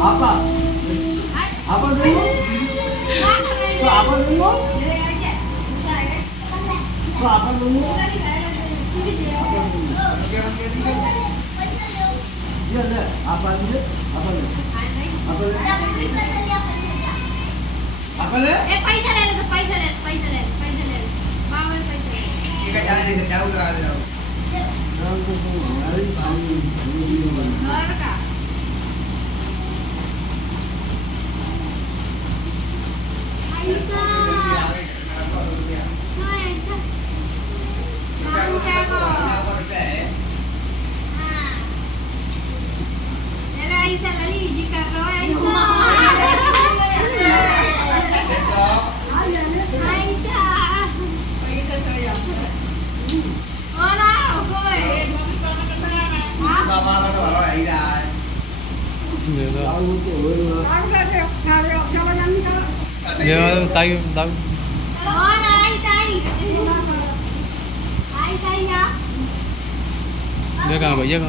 apa apa dulu તો apa dulu તો apa dulu iya deh apa dulu apa dulu apa dulu apa dulu पैसा ले लो तो पैसा ले बाबा पैसा ले ये का जाने दे जाओ लगा दे और का पैसा हां ऐसा बाबू क्या को हां ले ऐसा लली जी कर रहा है Mama nó bảo nó ấy ra. giờ tay tay ai tay nhá giờ càng bây giờ